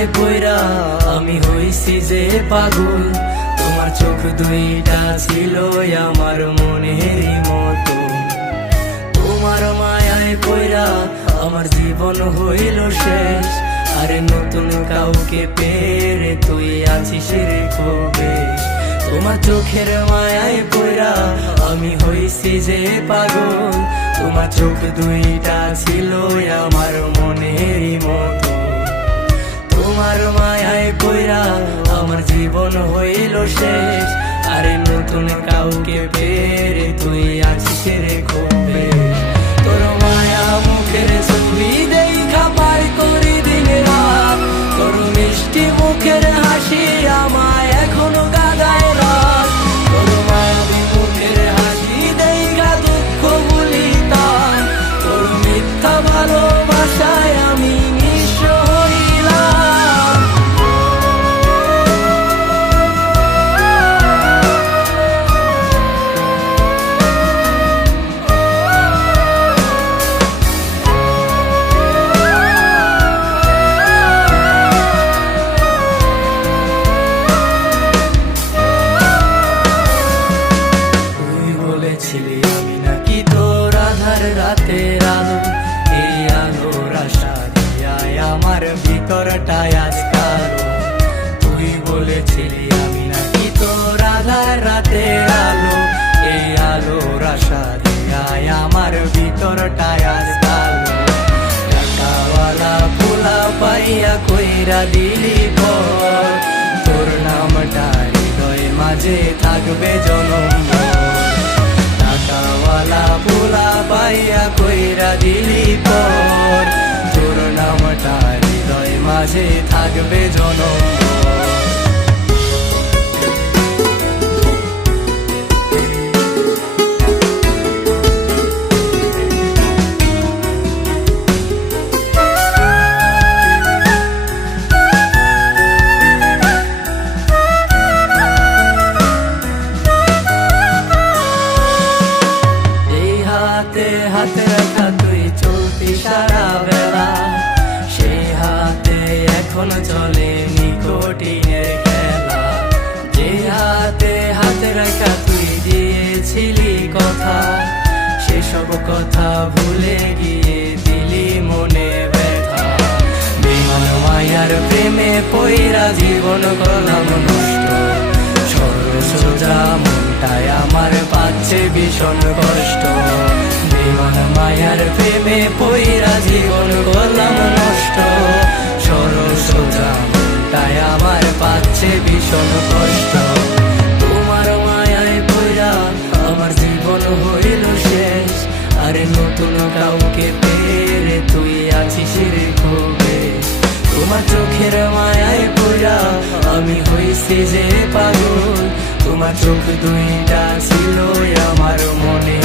মায়ায় পইরা আমি হইছি যে পাগল। তোমার চোখ দুইটা ছিল আমার মনেরই মতো। তোমার মায়ায় পইরা আমার জীবন হইল শেষ। আরে নতুন কাউকে পেরে তুই আছিস রে বেশ। তোমার চোখের মায়ায় পইরা আমি হইছি যে পাগল। তোমার চোখ দুইটা ছিল আমার মনেরই মতো। তোমার মায়ায় পইরা আমার জীবন হইল শেষ। আরে নতুন কাউকে পেরে তুই আছিস রে বেশ। তোর মায়া মুখের ছবি দেখা পার করি দিন রাত। তোর মিষ্টি মুখের হাসি আমায় এখনো কাঁদায় রাত। তোর মায়াবী মুখের হাসি দেখা দুঃখ ভুলি তার। তোর মিথ্যা ভালোবাসায় আমি নিঃস্ব হইলাম। বলেছিলি আমি নাকি তোর আধার রাতের আলো। এই আলোর আশা দিয়ায় আমার ভিতরটায় আজ কালো। তুই বলেছিলি আমি নাকি তোর আধার রাতের আলো। এই আলোর আশা দিয়ায় আমার ভিতরটায় আজ কালো। টাকাওয়ালা পোলা পাইয়া কইরা দিলি পর। তোর নামটা হৃদয় মাঝে থাকবে জনম। টাকাওয়ালা পোলা পাইয়া কইরা দিলি পর। তোর নামটা হৃদয় মাঝে থাকবে জনম। হাতে রাখা তুই চলতি সারা বেলা। সেই হাতে এখন চলে নিকোটিনের খেলা। যে হাতে হাতে রাখা তুই দিয়েছিলি কথা। সেসব কথা ভুলে গিয়ে দিলি মনে ব্যথা। বিমান মায়ার প্রেমে পইরা জীবন করলাম নষ্ট। সরল সোজা মনটায় আমার পাচ্ছে ভীষণ কষ্ট। বিমান মায়ার প্রেমে পইরা জীবন করলাম নষ্ট। সরল সোজা মনটায় আমার পাচ্ছে ভীষণ কষ্ট। তোমার মায়ায় পইরা আমার জীবন হইল শেষ। আরে নতুন কাউকে পেরে তুই আছিস রে বেশ। তোমার চোখের মায়ায় পইরা আমি হইছি যে পাগল। তোমার চোখ দুইটা ছিল আমার মনে